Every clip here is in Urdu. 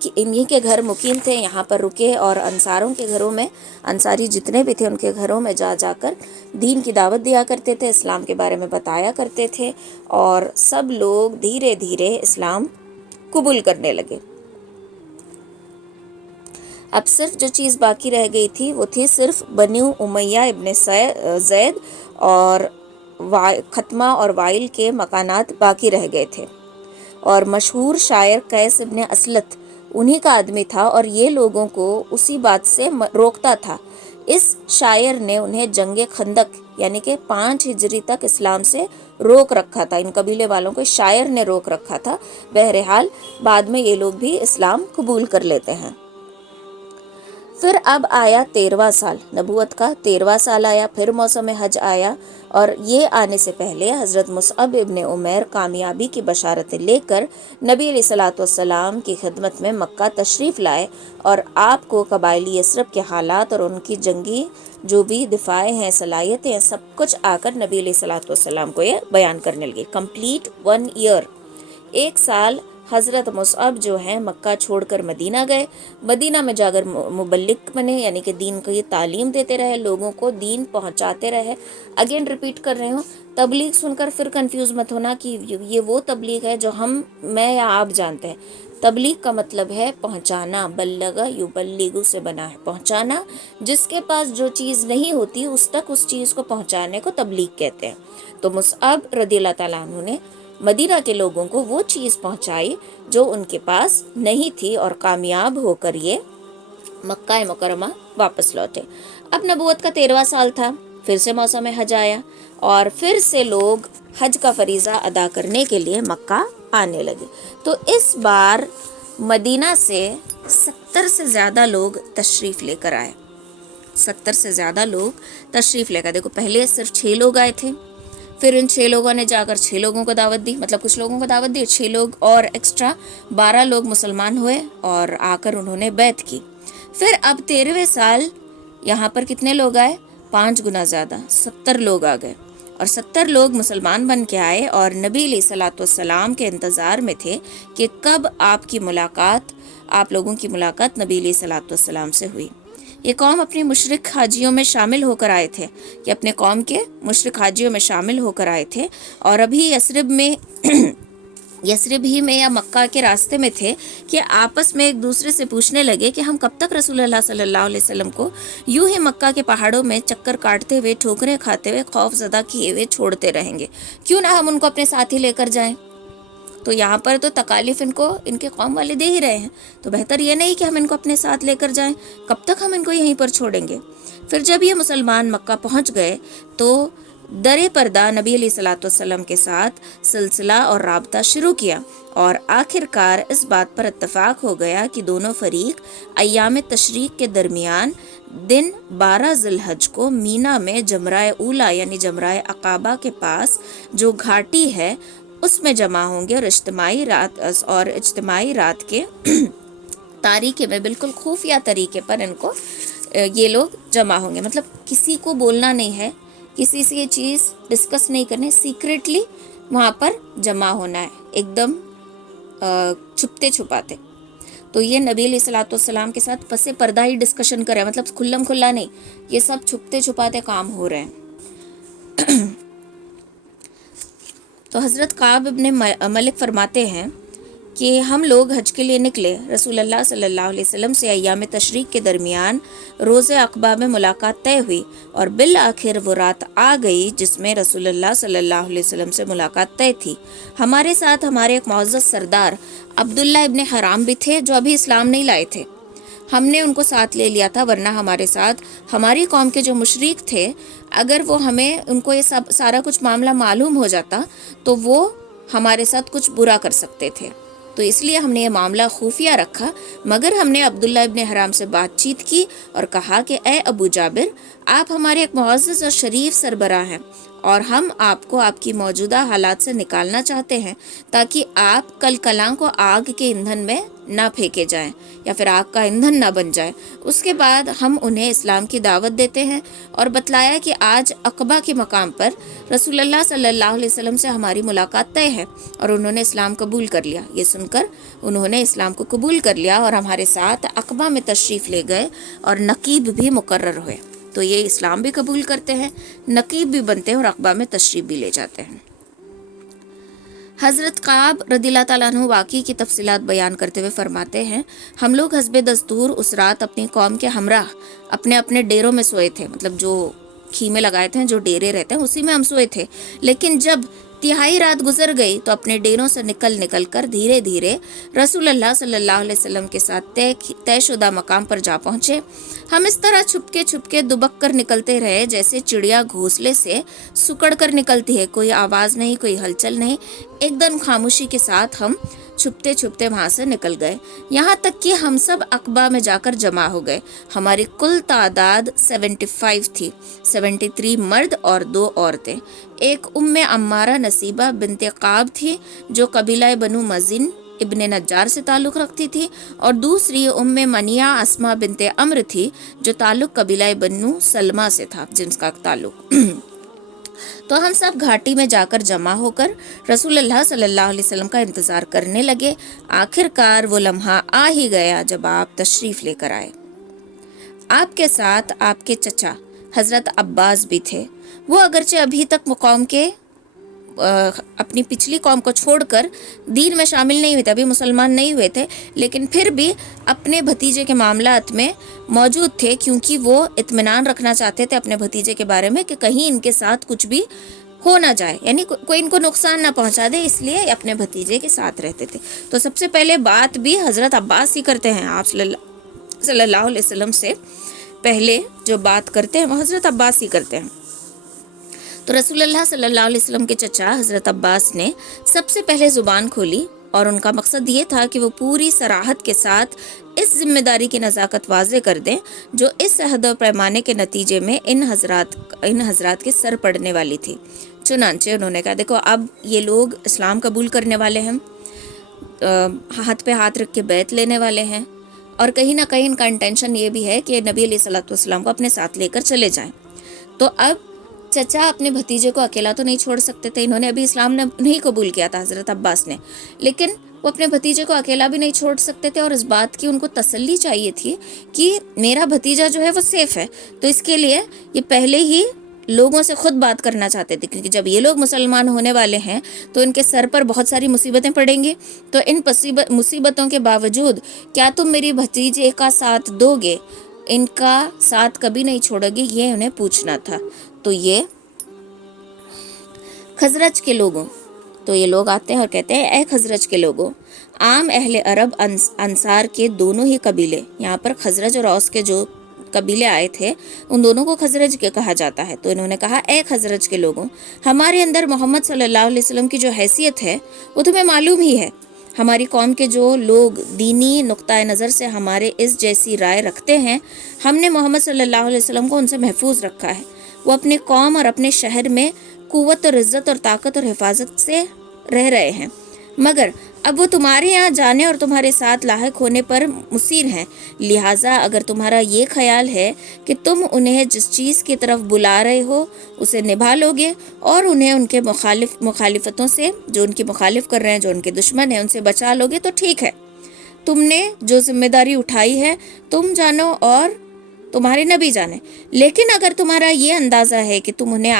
کہ انہی کے گھر مقیم تھے، یہاں پر رکے اور انصاروں کے گھروں میں، انصاری جتنے بھی تھے ان کے گھروں میں جا جا کر دین کی دعوت دیا کرتے تھے، اسلام کے بارے میں بتایا کرتے تھے، اور سب لوگ دھیرے دھیرے اسلام قبول کرنے لگے۔ اب صرف جو چیز باقی رہ گئی تھی وہ تھی صرف بنو امیہ ابن زید اور ختمہ اور وائل کے مکانات باقی رہ گئے تھے، اور مشہور شاعر قیس ابن اسلط انہی کا آدمی تھا، اور یہ لوگوں کو اسی بات سے روکتا تھا۔ اس شاعر نے انہیں جنگ خندق یعنی کہ 5 ہجری تک اسلام سے روک رکھا تھا، ان قبیلے والوں کو شاعر نے روک رکھا تھا۔ بہرحال بعد میں یہ لوگ بھی اسلام قبول کر لیتے ہیں۔ پھر اب آیا 13واں سال، نبوت کا 13واں سال آیا، پھر موسم حج آیا، اور یہ آنے سے پہلے حضرت مصعب ابن عمیر کامیابی کی بشارتیں لے کر نبی علیہ الصلوۃ والسلام کی خدمت میں مکہ تشریف لائے، اور آپ کو قبائلی یثرب کے حالات اور ان کی جنگی جو بھی دفاعیں ہیں، صلاحیتیں ہیں، سب کچھ آ کر نبی علیہ الصلوۃ والسلام کو یہ بیان کرنے لگے۔ کمپلیٹ 1 ایئر، 1 سال حضرت مصعب جو ہیں مکہ چھوڑ کر مدینہ گئے، مدینہ میں جا کر مبلغ بنے، یعنی کہ دین کو یہ تعلیم دیتے رہے، لوگوں کو دین پہنچاتے رہے۔ اگین ریپیٹ کر رہے ہوں، تبلیغ سن کر پھر کنفیوز مت ہونا کہ یہ وہ تبلیغ ہے جو میں یا آپ جانتے ہیں۔ تبلیغ کا مطلب ہے پہنچانا، بلغ یبلغ سے بنا ہے پہنچانا، جس کے پاس جو چیز نہیں ہوتی اس تک اس چیز کو پہنچانے کو تبلیغ کہتے ہیں۔ تو مصعب رضی اللہ تعالیٰ عنہ نے مدینہ کے لوگوں کو وہ چیز پہنچائی جو ان کے پاس نہیں تھی، اور کامیاب ہو کر یہ مکہ مکرمہ واپس لوٹے۔ اب نبوت کا 13واں سال تھا، پھر سے موسم حج آیا، اور پھر سے لوگ حج کا فریضہ ادا کرنے کے لیے مکہ آنے لگے۔ تو اس بار مدینہ سے 70 سے زیادہ لوگ تشریف لے کر آئے، 70 سے زیادہ لوگ تشریف لے کر، دیکھو پہلے صرف 6 لوگ آئے تھے، پھر ان 6 لوگوں نے جا کر 6 لوگوں کو دعوت دی، مطلب کچھ لوگوں کو دعوت دی، 6 لوگ اور ایکسٹرا 12 لوگ مسلمان ہوئے اور آ کر انہوں نے بیعت کی۔ پھر اب 13ویں سال یہاں پر کتنے لوگ آئے؟ 5 گنا زیادہ، 70 لوگ آ گئے، اور 70 لوگ مسلمان بن کے آئے، اور نبی علیہ الصلوۃ والسلام کے انتظار میں تھے کہ کب آپ لوگوں کی ملاقات نبی علیہ الصلوۃ والسلام سے ہوئی۔ یہ قوم اپنی مشرک حاجیوں میں شامل ہو کر آئے تھے، کہ اپنے قوم کے مشرک حاجیوں میں شامل ہو کر آئے تھے، اور ابھی یثرب ہی میں یا مکہ کے راستے میں تھے کہ آپس میں ایک دوسرے سے پوچھنے لگے کہ ہم کب تک رسول اللہ صلی اللہ علیہ وسلم کو یوں ہی مکہ کے پہاڑوں میں چکر کاٹتے ہوئے، ٹھوکریں کھاتے ہوئے، خوف زدہ کیے ہوئے چھوڑتے رہیں گے، کیوں نہ ہم ان کو اپنے ساتھ ہی لے کر جائیں۔ تو یہاں پر تو تکالیف ان کے قوم والے دے ہی رہے ہیں، تو بہتر یہ نہیں کہ ہم ان کو اپنے ساتھ لے کر جائیں، کب تک ہم ان کو یہیں پر چھوڑیں گے۔ پھر جب یہ مسلمان مکہ پہنچ گئے تو در پردہ نبی علیہ الصلوۃ والسلام کے ساتھ سلسلہ اور رابطہ شروع کیا، اور آخر کار اس بات پر اتفاق ہو گیا کہ دونوں فریق ایام تشریق کے درمیان دن 12 ذی الحج کو مینا میں جمرہ اولا یعنی جمرہ عقابہ کے پاس جو گھاٹی ہے اس میں جمع ہوں گے، اور اجتماعی رات کے تاریخے میں بالکل خفیہ طریقے پر ان کو یہ لوگ جمع ہوں گے، مطلب کسی کو بولنا نہیں ہے، کسی سے یہ چیز ڈسکس نہیں کرنے، سیکریٹلی وہاں پر جمع ہونا ہے، ایک دم چھپتے چھپاتے۔ تو یہ نبی علیہ الصلوۃ والسلام کے ساتھ پس پردہ ہی ڈسکشن کرے، مطلب کھلم کھلا نہیں، یہ سب چھپتے چھپاتے کام ہو رہے ہیں۔ تو حضرت کعب ابن ملک فرماتے ہیں کہ ہم لوگ حج کے لیے نکلے، رسول اللہ صلی اللہ علیہ وسلم سے ایام تشریق کے درمیان روز عقبہ میں ملاقات طے ہوئی، اور بالآخر وہ رات آ گئی جس میں رسول اللہ صلی اللہ علیہ وسلم سے ملاقات طے تھی۔ ہمارے ساتھ ہمارے ایک معزز سردار عبداللہ ابن حرام بھی تھے جو ابھی اسلام نہیں لائے تھے، ہم نے ان کو ساتھ لے لیا تھا، ورنہ ہمارے ساتھ ہماری قوم کے جو مشرک تھے، اگر ان کو یہ سارا کچھ معاملہ معلوم ہو جاتا تو وہ ہمارے ساتھ کچھ برا کر سکتے تھے، تو اس لیے ہم نے یہ معاملہ خفیہ رکھا، مگر ہم نے عبداللہ ابن حرام سے بات چیت کی اور کہا کہ اے ابو جابر، آپ ہمارے ایک معزز اور شریف سربراہ ہیں، اور ہم آپ کو آپ کی موجودہ حالات سے نکالنا چاہتے ہیں تاکہ آپ کل کلاں کو آگ کے ایندھن میں نہ پھینکے جائیں یا پھر آگ کا ایندھن نہ بن جائے۔ اس کے بعد ہم انہیں اسلام کی دعوت دیتے ہیں اور بتلایا کہ آج عقبہ کے مقام پر رسول اللہ صلی اللہ علیہ وسلم سے ہماری ملاقات طے ہے، اور انہوں نے اسلام قبول کر لیا۔ یہ سن کر انہوں نے اسلام کو قبول کر لیا اور ہمارے ساتھ عقبہ میں تشریف لے گئے اور نقیب بھی مقرر ہوئے۔ تو یہ اسلام بھی قبول کرتے ہیں، نقیب بھی بنتے ہیں اور عقبہ میں تشریف بھی لے جاتے ہیں۔ حضرت کعب رضی اللہ تعالیٰ عنہ واقعی کی تفصیلات بیان کرتے ہوئے فرماتے ہیں، ہم لوگ حسب دستور اس رات اپنی قوم کے ہمراہ اپنے اپنے ڈیروں میں سوئے تھے، مطلب جو خیمے لگائے تھے، جو ڈیرے رہتے ہیں اسی میں ہم سوئے تھے، لیکن جب تہائی رات گزر گئی تو اپنے ڈیروں سے نکل کر دھیرے دھیرے رسول اللہ صلی اللہ علیہ وسلم کے ساتھ طے شدہ مقام پر جا پہنچے۔ ہم اس طرح چھپ کے دبک کر نکلتے رہے جیسے چڑیا گھونسلے سے سکڑ کر نکلتی ہے، کوئی آواز نہیں، کوئی ہلچل نہیں، ایک دم خاموشی کے ساتھ ہم چھپتے وہاں سے نکل گئے، یہاں تک کہ ہم سب عقبہ میں جا کر جمع ہو گئے۔ ہماری کل تعداد 75 تھی، 73 مرد اور 2 عورتیں۔ ایک عمارہ نصیبہ بنت قعب تھی جو قبیلہ بنو مزن ابن نجار سے تعلق رکھتی تھی، اور دوسری منیہ اسما بنت عمر تھی جو تعلق قبیلہ بنو سلمہ سے تھا، جنس کا تعلق۔ تو ہم سب گھاٹی میں جا کر جمع ہو کر رسول اللہ صلی اللہ علیہ وسلم کا انتظار کرنے لگے۔ آخر کار وہ لمحہ آ ہی گیا جب آپ تشریف لے کر آئے۔ آپ کے ساتھ آپ کے چچا حضرت عباس بھی تھے۔ وہ اگرچہ ابھی تک قوم کے اپنی پچھلی قوم کو چھوڑ کر دین میں شامل نہیں ہوئے تھے، ابھی مسلمان نہیں ہوئے تھے، لیکن پھر بھی اپنے بھتیجے کے معاملات میں موجود تھے، کیونکہ وہ اطمینان رکھنا چاہتے تھے اپنے بھتیجے کے بارے میں کہ کہیں ان کے ساتھ کچھ بھی ہو نہ جائے، یعنی کوئی ان کو نقصان نہ پہنچا دے، اس لیے اپنے بھتیجے کے ساتھ رہتے تھے۔ تو سب سے پہلے بات بھی حضرت عباس ہی کرتے ہیں، آپ صلی اللہ علیہ وسلم سے پہلے جو بات کرتے ہیں وہ حضرت عباس ہی کرتے ہیں۔ تو رسول اللہ صلی اللہ علیہ وسلم کے چچا حضرت عباس نے سب سے پہلے زبان کھولی، اور ان کا مقصد یہ تھا کہ وہ پوری صراحت کے ساتھ اس ذمہ داری کی نزاکت واضح کر دیں جو اس عہد و پیمانے کے نتیجے میں ان حضرات کے سر پڑنے والی تھی۔ چنانچہ انہوں نے کہا، دیکھو اب یہ لوگ اسلام قبول کرنے والے ہیں، ہاتھ پہ ہاتھ رکھ کے بیعت لینے والے ہیں، اور کہیں نہ کہیں ان کا انٹینشن یہ بھی ہے کہ نبی علیہ الصلوۃ والسلام کو اپنے ساتھ لے کر چلے جائیں۔ تو اب چچا اپنے بھتیجے کو اکیلا تو نہیں چھوڑ سکتے تھے، انہوں نے ابھی اسلام نہیں قبول کیا تھا حضرت عباس نے، لیکن وہ اپنے بھتیجے کو اکیلا بھی نہیں چھوڑ سکتے تھے، اور اس بات کی ان کو تسلی چاہیے تھی کہ میرا بھتیجا جو ہے وہ سیف ہے۔ تو اس کے لیے یہ پہلے ہی لوگوں سے خود بات کرنا چاہتے تھے، کیونکہ جب یہ لوگ مسلمان ہونے والے ہیں تو ان کے سر پر بہت ساری مصیبتیں پڑیں گی، تو ان مصیبتوں کے باوجود کیا تم میری بھتیجے کا ساتھ دو گے، ان کا ساتھ کبھی نہیں چھوڑو گے، یہ انہیں پوچھنا تھا۔ تو یہ خزرج کے لوگوں، تو یہ لوگ آتے ہیں اور کہتے ہیں، اے خزرج کے لوگوں، عام اہل عرب انصار کے دونوں ہی قبیلے، یہاں پر خزرج اور اوس کے جو قبیلے آئے تھے ان دونوں کو خزرج کے کہا جاتا ہے۔ تو انہوں نے کہا، اے خزرج کے لوگوں، ہمارے اندر محمد صلی اللہ علیہ وسلم کی جو حیثیت ہے وہ تمہیں معلوم ہی ہے۔ ہماری قوم کے جو لوگ دینی نقطۂ نظر سے ہمارے اس جیسی رائے رکھتے ہیں، ہم نے محمد صلی اللہ علیہ وسلم کو ان سے محفوظ رکھا ہے۔ وہ اپنے قوم اور اپنے شہر میں قوت اور عزت اور طاقت اور حفاظت سے رہ رہے ہیں، مگر اب وہ تمہارے یہاں جانے اور تمہارے ساتھ لاحق ہونے پر مصیر ہیں، لہٰذا اگر تمہارا یہ خیال ہے کہ تم انہیں جس چیز کی طرف بلا رہے ہو اسے نبھا لو گے اور انہیں ان کے مخالفتوں سے، جو ان کی مخالف کر رہے ہیں، جو ان کے دشمن ہیں، ان سے بچا لو گے تو ٹھیک ہے، تم نے جو ذمہ داری اٹھائی ہے تم جانو اور تمہارے نبی جانے، لیکن اگر تمہارا یہ اندازہ ہے کہ تم انہیں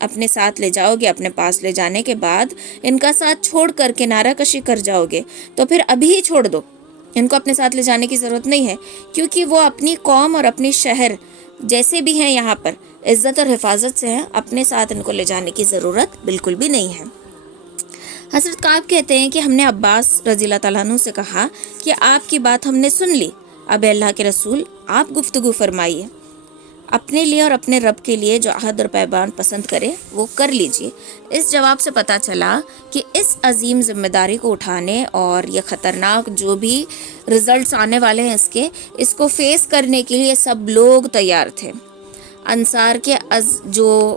اپنے ساتھ لے جاؤ گے، اپنے پاس لے جانے کے بعد ان کا ساتھ چھوڑ کر کنارہ کشی کر جاؤ گے، تو پھر ابھی ہی چھوڑ دو، ان کو اپنے ساتھ لے جانے کی ضرورت نہیں ہے، کیونکہ وہ اپنی قوم اور اپنی شہر جیسے بھی ہیں یہاں پر عزت اور حفاظت سے ہیں، اپنے ساتھ ان کو لے جانے کی ضرورت بالکل بھی نہیں ہے۔ حضرت کعب کہتے ہیں کہ ہم نے عباس رضی اللہ تعالیٰ عنہ سے کہا کہ آپ کی بات ہم نے سن لی، اب اللہ کے رسول آپ گفتگو فرمائیے، اپنے لیے اور اپنے رب کے لیے جو عہد اور پیمان پسند کرے وہ کر لیجئے۔ اس جواب سے پتہ چلا کہ اس عظیم ذمہ داری کو اٹھانے اور یہ خطرناک جو بھی رزلٹس آنے والے ہیں اس کو فیس کرنے کے لیے سب لوگ تیار تھے۔ انصار کے جو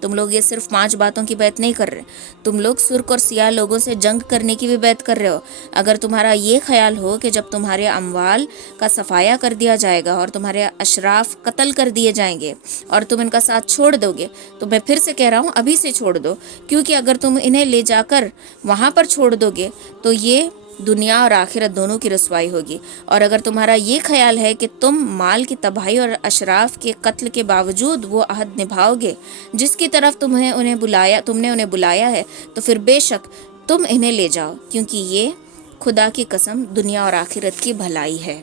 تم لوگ یہ صرف 5 باتوں کی بیعت نہیں کر رہے، تم لوگ سرخ اور سیاہ لوگوں سے جنگ کرنے کی بھی بیعت کر رہے ہو۔ اگر تمہارا یہ خیال ہو کہ جب تمہارے اموال کا صفایا کر دیا جائے گا اور تمہارے اشراف قتل کر دیے جائیں گے اور تم ان کا ساتھ چھوڑ دو گے، تو میں پھر سے کہہ رہا ہوں ابھی سے چھوڑ دو، کیونکہ اگر تم انہیں لے جا کر وہاں پر چھوڑ دو گے تو یہ دنیا اور آخرت دونوں کی رسوائی ہوگی۔ اور اگر تمہارا یہ خیال ہے کہ تم مال کی تباہی اور اشراف کے قتل کے باوجود وہ عہد نبھاؤ گے جس کی طرف تم نے انہیں بلایا ہے، تو پھر بے شک تم انہیں لے جاؤ، کیونکہ یہ خدا کی قسم دنیا اور آخرت کی بھلائی ہے۔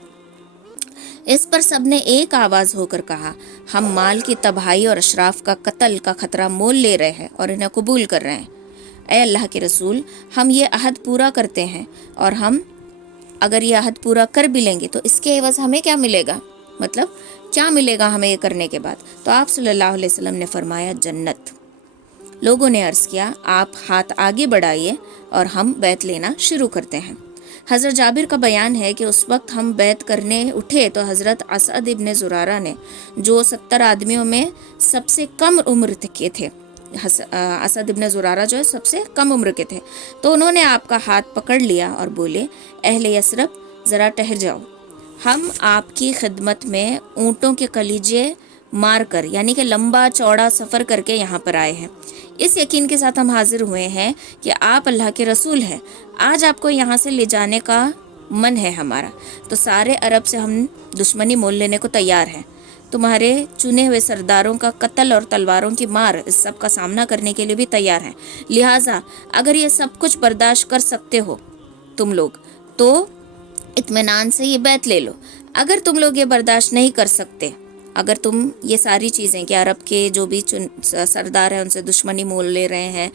اس پر سب نے ایک آواز ہو کر کہا، ہم مال کی تباہی اور اشراف کا قتل کا خطرہ مول لے رہے ہیں اور انہیں قبول کر رہے ہیں۔ اے اللہ کے رسول، ہم یہ عہد پورا کرتے ہیں، اور ہم اگر یہ عہد پورا کر بھی لیں گے تو اس کے عوض ہمیں کیا ملے گا؟ مطلب کیا ملے گا ہمیں یہ کرنے کے بعد؟ تو آپ صلی اللہ علیہ وسلم نے فرمایا جنت۔ لوگوں نے عرض کیا آپ ہاتھ آگے بڑھائیے اور ہم بیعت لینا شروع کرتے ہیں۔ حضرت جابر کا بیان ہے کہ اس وقت ہم بیعت کرنے اٹھے تو حضرت اسعد ابن زرارہ نے، جو 70 آدمیوں میں سب سے کم عمر کے تھے، اسد ابن زرارہ جو ہے سب سے کم عمر کے تھے، تو انہوں نے آپ کا ہاتھ پکڑ لیا اور بولے، اہل یثرب ذرا ٹہر جاؤ، ہم آپ کی خدمت میں اونٹوں کے کلیجے مار کر، یعنی کہ لمبا چوڑا سفر کر کے یہاں پر آئے ہیں۔ اس یقین کے ساتھ ہم حاضر ہوئے ہیں کہ آپ اللہ کے رسول ہیں، آج آپ کو یہاں سے لے جانے کا من ہے ہمارا، تو سارے عرب سے ہم دشمنی مول لینے کو تیار ہیں، تمہارے چنے ہوئے سرداروں کا قتل اور تلواروں کی مار، اس سب کا سامنا کرنے کے لیے بھی تیار ہیں۔ لہٰذا اگر یہ سب کچھ برداشت کر سکتے ہو تم لوگ تو اطمینان سے یہ بیعت لے لو، اگر تم لوگ یہ برداشت نہیں کر سکتے، اگر تم یہ ساری چیزیں کہ عرب کے جو بھی سردار ہیں ان سے دشمنی مول لے رہے ہیں،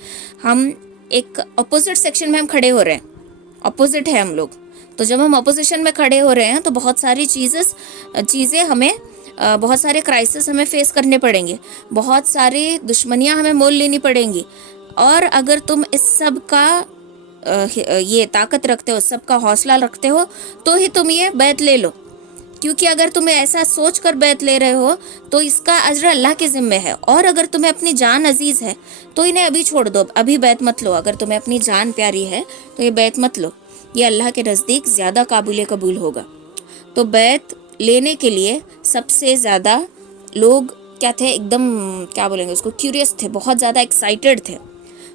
ہم ایک اپوزٹ سیکشن میں ہم کھڑے ہو رہے ہیں، اپوزٹ ہے ہم لوگ، تو جب ہم اپوزیشن میں کھڑے ہو رہے ہیں تو بہت ساری چیزیں ہمیں، بہت سارے کرائسس ہمیں فیس کرنے پڑیں گے، بہت ساری دشمنیاں ہمیں مول لینی پڑیں گی، اور اگر تم اس سب کا یہ طاقت رکھتے ہو، سب کا حوصلہ رکھتے ہو، تو ہی تم یہ بیعت لے لو، کیونکہ اگر تمہیں ایسا سوچ کر بیعت لے رہے ہو تو اس کا اجر اللہ کے ذمہ ہے، اور اگر تمہیں اپنی جان عزیز ہے تو انہیں ابھی چھوڑ دو، ابھی بیعت مت لو، اگر تمہیں اپنی جان پیاری ہے تو یہ بیعت مت لو، یہ اللہ کے نزدیک زیادہ قابل قبول ہوگا۔ تو بیعت لینے کے لیے سب سے زیادہ لوگ کیا تھے، ایک دم کیا بولیں گے اس کو، کیوریس تھے، بہت زیادہ ایکسائٹیڈ تھے،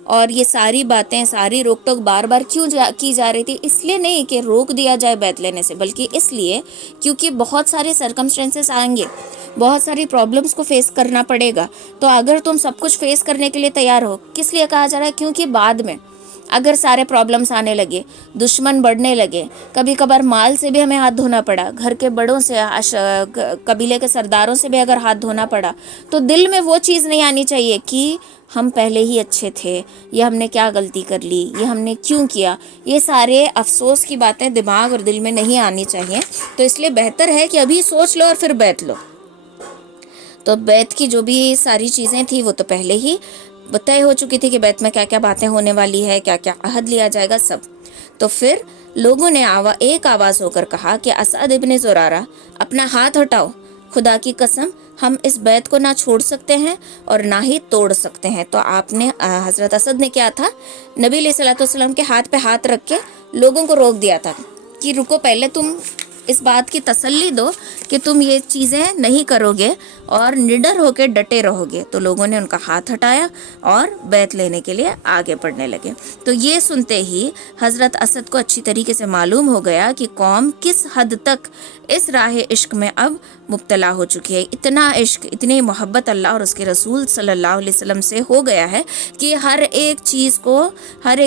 اور یہ ساری باتیں، ساری روک ٹوک بار بار کیوں کی جا رہی تھی؟ اس لیے نہیں کہ روک دیا جائے بیعت لینے سے، بلکہ اس لیے کیونکہ بہت سارے سرکمسٹینسز آئیں گے، بہت ساری پرابلمس کو فیس کرنا پڑے گا، تو اگر تم سب کچھ فیس کرنے کے لیے تیار ہو، کس لیے کہا جا رہا ہے؟ کیونکہ بعد میں اگر سارے پرابلمس آنے لگے، دشمن بڑھنے لگے، کبھی کبھار مال سے بھی ہمیں ہاتھ دھونا پڑا، گھر کے بڑوں سے، قبیلے کے سرداروں سے بھی اگر ہاتھ دھونا پڑا، تو دل میں وہ چیز نہیں آنی چاہیے کہ ہم پہلے ہی اچھے تھے، یہ ہم نے کیا غلطی کر لی، یہ ہم نے کیوں کیا، یہ سارے افسوس کی باتیں دماغ اور دل میں نہیں آنی چاہیے، تو اس لیے بہتر ہے کہ ابھی سوچ لو اور پھر بیعت لو۔ تو بیعت کی جو بھی ساری چیزیں تھیں وہ تو پہلے ہی طے ہو چکی تھی کہ بیعت میں کیا کیا باتیں ہونے والی ہے، کیا کیا عہد لیا جائے گا، سب۔ تو پھر لوگوں نے ایک آواز ہو کر کہا کہ اسعد ابن زرارہ اپنا ہاتھ ہٹاؤ، خدا کی قسم ہم اس بیعت کو نہ چھوڑ سکتے ہیں اور نہ ہی توڑ سکتے ہیں۔ تو آپ نے، حضرت اسد نے کیا تھا، نبی علیہ الصلوۃ والسلام کے ہاتھ پہ ہاتھ رکھ کے لوگوں کو روک دیا تھا کہ رکو، پہلے تم اس بات کی تسلی دو کہ تم یہ چیزیں نہیں کرو گے اور نڈر ہو کے ڈٹے رہو گے۔ تو لوگوں نے ان کا ہاتھ ہٹایا اور بیعت لینے کے لیے آگے بڑھنے لگے۔ تو یہ سنتے ہی حضرت اسد کو اچھی طریقے سے معلوم ہو گیا کہ قوم کس حد تک اس راہ عشق میں اب مبتلا ہو چکی ہے، اتنا عشق، اتنی محبت اللہ اور اس کے رسول صلی اللہ علیہ وسلم سے ہو گیا ہے کہ ہر ایک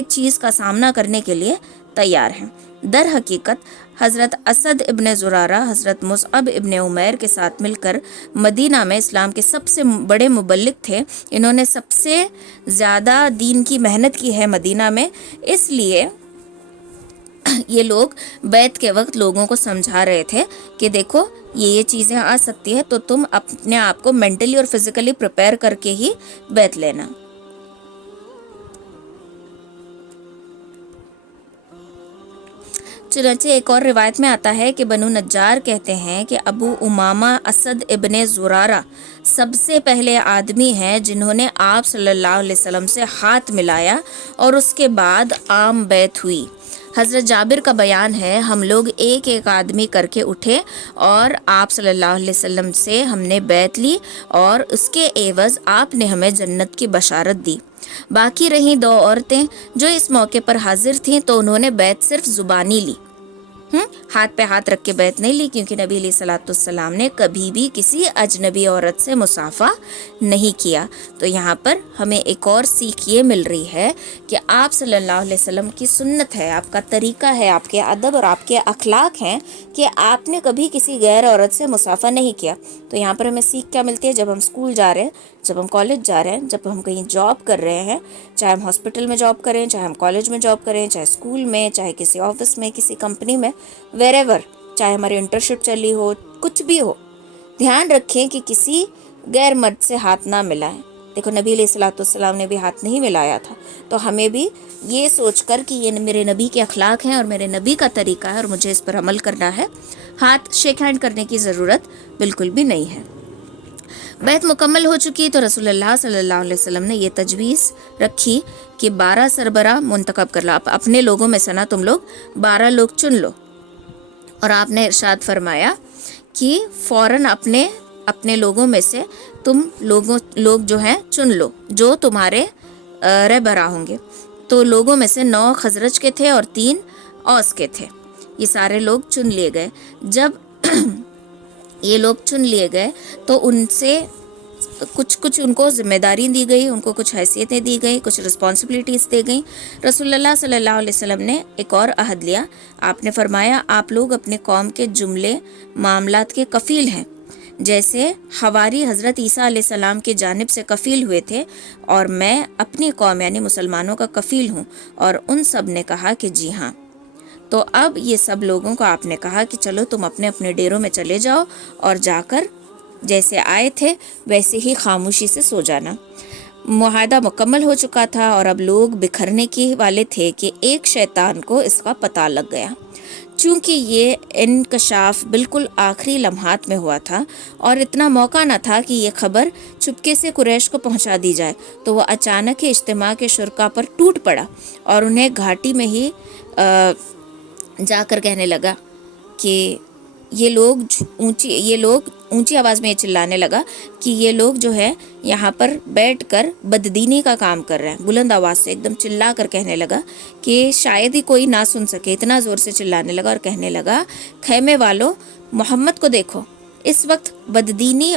چیز کا سامنا کرنے کے لیے تیار ہیں۔ در حقیقت حضرت اسد ابن زرارہ حضرت مصعب ابن عمیر کے ساتھ مل کر مدینہ میں اسلام کے سب سے بڑے مبلغ تھے، انہوں نے سب سے زیادہ دین کی محنت کی ہے مدینہ میں، اس لیے یہ لوگ بیعت کے وقت لوگوں کو سمجھا رہے تھے کہ دیکھو یہ چیزیں آ سکتی ہے، تو تم اپنے آپ کو مینٹلی اور فزیکلی پریپیئر کر کے ہی بیعت لینا۔ چنانچہ ایک اور روایت میں آتا ہے کہ بنو نجار کہتے ہیں کہ ابو امامہ اسد ابن زرارہ سب سے پہلے آدمی ہیں جنہوں نے آپ صلی اللہ علیہ وسلم سے ہاتھ ملایا اور اس کے بعد عام بیعت ہوئی۔ حضرت جابر کا بیان ہے، ہم لوگ ایک ایک آدمی کر کے اٹھے اور آپ صلی اللہ علیہ وسلم سے ہم نے بیعت لی اور اس کے عوض آپ نے ہمیں جنت کی بشارت دی۔ باقی رہیں دو عورتیں جو اس موقع پر حاضر تھیں تو انہوں نے بیعت صرف زبانی لی، ہاتھ پہ ہاتھ رکھ کے بیعت نہیں لی، کیونکہ نبی علیہ الصلوۃ والسلام نے کبھی بھی کسی اجنبی عورت سے مصافحہ نہیں کیا۔ تو یہاں پر ہمیں ایک اور سیکھ یہ مل رہی ہے کہ آپ صلی اللہ علیہ وسلم کی سنت ہے، آپ کا طریقہ ہے، آپ کے ادب اور آپ کے اخلاق ہیں کہ آپ نے کبھی کسی غیر عورت سے مصافحہ نہیں کیا۔ تو یہاں پر ہمیں سیکھ کیا ملتی ہے؟ جب ہم اسکول جا رہے ہیں، جب ہم کالج جا رہے ہیں، جب ہم کہیں جاب کر رہے ہیں، چاہے ہم ہاسپٹل میں جاب کریں، چاہے ہم کالج میں جاب کریں، چاہے اسکول میں، چاہے کسی آفس میں، کسی کمپنی میں، ویر ایور، چاہے ہماری انٹرنشپ چلی ہو، کچھ بھی ہو، دھیان رکھیں کہ کسی غیر مرد سے ہاتھ نہ ملائیں۔ دیکھو نبی علیہ الصلوۃ والسلام نے بھی ہاتھ نہیں ملایا تھا، تو ہمیں بھی یہ سوچ کر کہ یہ میرے نبی کے اخلاق ہیں اور میرے نبی کا طریقہ ہے اور مجھے اس پر عمل کرنا ہے، ہاتھ شیک ہینڈ کرنے کی ضرورت بالکل بھی نہیں ہے۔ بیعت مکمل ہو چکی تو رسول اللہ صلی اللہ علیہ وسلم نے یہ تجویز رکھی کہ 12 سربراہ منتخب کر لو، اپنے لوگوں میں سے نا تم لوگ 12 لوگ چن لو، اور آپ نے ارشاد فرمایا کہ فوراً اپنے لوگوں میں سے تم لوگ جو ہیں چن لو جو تمہارے رہبرا ہوں گے۔ تو لوگوں میں سے 9 خزرج کے تھے اور 3 اوس کے تھے۔ یہ سارے لوگ چن لیے گئے۔ جب یہ لوگ چن لیے گئے تو ان سے کچھ ان کو ذمہ داری دی گئی، ان کو کچھ حیثیتیں دی گئی، کچھ رسپانسبلٹیز دی گئیں۔ رسول اللہ صلی اللہ علیہ وسلم نے ایک اور عہد لیا۔ آپ نے فرمایا آپ لوگ اپنے قوم کے جملے معاملات کے کفیل ہیں، جیسے حواری حضرت عیسیٰ علیہ السلام کی جانب سے کفیل ہوئے تھے، اور میں اپنی قوم یعنی مسلمانوں کا کفیل ہوں۔ اور ان سب نے کہا کہ جی ہاں۔ تو اب یہ سب لوگوں کو آپ نے کہا کہ چلو تم اپنے اپنے ڈیروں میں چلے جاؤ اور جا کر جیسے آئے تھے ویسے ہی خاموشی سے سو جانا۔ معاہدہ مکمل ہو چکا تھا اور اب لوگ بکھرنے کے والے تھے کہ ایک شیطان کو اس کا پتہ لگ گیا۔ چونکہ یہ انکشاف بالکل آخری لمحات میں ہوا تھا اور اتنا موقع نہ تھا کہ یہ خبر چپکے سے قریش کو پہنچا دی جائے، تو وہ اچانک ہی اجتماع کے شرکا پر ٹوٹ پڑا اور انہیں گھاٹی میں ہی جا کر کہنے لگا کہ یہ لوگ اونچی آواز میں یہ چلانے لگا کہ یہ لوگ جو ہے یہاں پر بیٹھ کر بددینی کا کام کر رہے ہیں۔ بلند آواز سے ایک دم چلا کر کہنے لگا کہ شاید ہی کوئی نہ سن سکے، اتنا زور سے چلانے لگا اور کہنے لگا خیمے والوں محمد کو دیکھو، اس وقت بددینی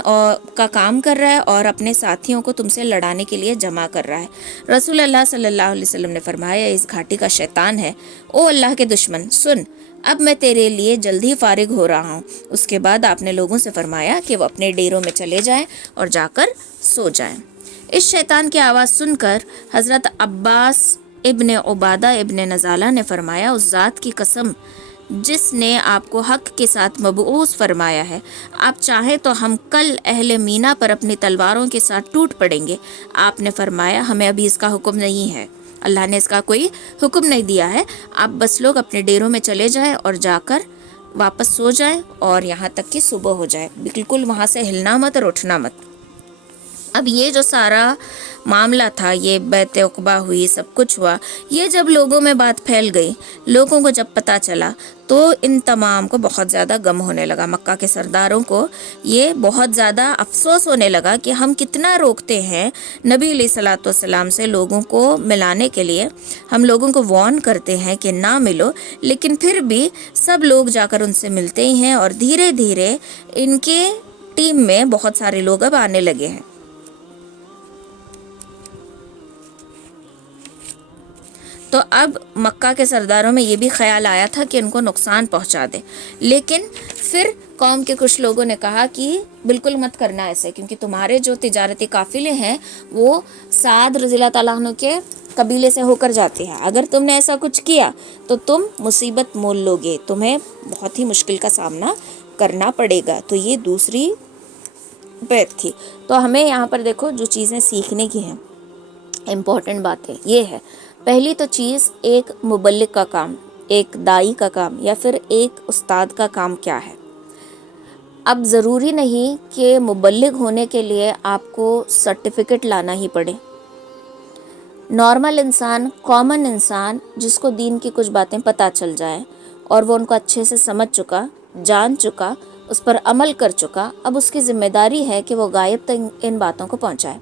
کا کام کر رہا ہے اور اپنے ساتھیوں کو تم سے لڑانے کے لیے جمع کر رہا ہے۔ رسول اللہ صلی اللہ علیہ وسلم نے فرمایا اس گھاٹی کا شیطان ہے۔ او اللہ کے دشمن سن، اب میں تیرے لیے جلدی فارغ ہو رہا ہوں۔ اس کے بعد آپ نے لوگوں سے فرمایا کہ وہ اپنے ڈیروں میں چلے جائیں اور جا کر سو جائیں۔ اس شیطان کی آواز سن کر حضرت عباس ابن عبادہ ابن نزالہ نے فرمایا اس ذات کی قسم جس نے آپ کو حق کے ساتھ مبعوث فرمایا ہے، آپ چاہیں تو ہم کل اہل مینا پر اپنی تلواروں کے ساتھ ٹوٹ پڑیں گے۔ آپ نے فرمایا ہمیں ابھی اس کا حکم نہیں ہے، اللہ نے اس کا کوئی حکم نہیں دیا ہے، آپ بس لوگ اپنے ڈیروں میں چلے جائیں اور جا کر واپس سو جائیں اور یہاں تک کہ صبح ہو جائے، بالکل وہاں سے ہلنا مت اور اٹھنا مت۔ اب یہ جو سارا معاملہ تھا، یہ بیعت عقبہ ہوئی، سب کچھ ہوا، یہ جب لوگوں میں بات پھیل گئی، لوگوں کو جب پتہ چلا تو ان تمام کو بہت زیادہ غم ہونے لگا۔ مکہ کے سرداروں کو یہ بہت زیادہ افسوس ہونے لگا کہ ہم کتنا روکتے ہیں نبی علیہ الصلوۃ والسلام سے لوگوں کو ملانے کے لیے، ہم لوگوں کو وارن کرتے ہیں کہ نہ ملو، لیکن پھر بھی سب لوگ جا کر ان سے ملتے ہی ہیں اور دھیرے دھیرے ان کے ٹیم میں بہت سارے لوگ اب آنے لگے ہیں۔ تو اب مکہ کے سرداروں میں یہ بھی خیال آیا تھا کہ ان کو نقصان پہنچا دے، لیکن پھر قوم کے کچھ لوگوں نے کہا کہ بالکل مت کرنا ایسے، کیونکہ تمہارے جو تجارتی قافلے ہیں وہ سعد رضی اللہ تعالیٰ عنہ کے قبیلے سے ہو کر جاتے ہیں، اگر تم نے ایسا کچھ کیا تو تم مصیبت مول لوگے، تمہیں بہت ہی مشکل کا سامنا کرنا پڑے گا۔ تو یہ دوسری بیعت تھی۔ تو ہمیں یہاں پر دیکھو جو چیزیں سیکھنے کی ہیں، امپورٹنٹ بات ہے یہ ہے، پہلی تو چیز ایک مبلغ کا کام، ایک دائی کا کام یا پھر ایک استاد کا کام کیا ہے۔ اب ضروری نہیں کہ مبلغ ہونے کے لیے آپ کو سرٹیفکیٹ لانا ہی پڑے۔ نارمل انسان، کامن انسان جس کو دین کی کچھ باتیں پتہ چل جائیں اور وہ ان کو اچھے سے سمجھ چکا، جان چکا، اس پر عمل کر چکا، اب اس کی ذمہ داری ہے کہ وہ غائب تک ان باتوں کو پہنچائے،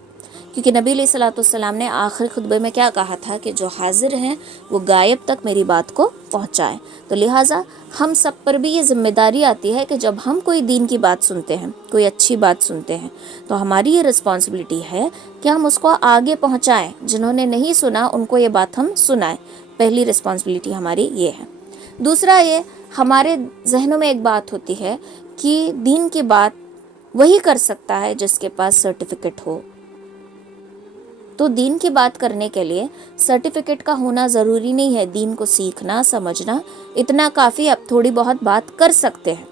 کیونکہ نبی علیہ الصلوۃ والسلام نے آخری خطبے میں کیا کہا تھا کہ جو حاضر ہیں وہ غائب تک میری بات کو پہنچائیں۔ تو لہٰذا ہم سب پر بھی یہ ذمہ داری آتی ہے کہ جب ہم کوئی دین کی بات سنتے ہیں، کوئی اچھی بات سنتے ہیں، تو ہماری یہ رسپانسبلٹی ہے کہ ہم اس کو آگے پہنچائیں، جنہوں نے نہیں سنا ان کو یہ بات ہم سنائیں۔ پہلی رسپانسبلٹی ہماری یہ ہے۔ دوسرا یہ، ہمارے ذہنوں میں ایک بات ہوتی ہے کہ دین کی بات وہی کر سکتا ہے جس کے پاس سرٹیفکیٹ ہو۔ تو دین کی بات کرنے کے لیے سرٹیفکیٹ کا ہونا ضروری نہیں ہے، دین کو سیکھنا، سمجھنا اتنا کافی، اب تھوڑی بہت بات کر سکتے ہیں۔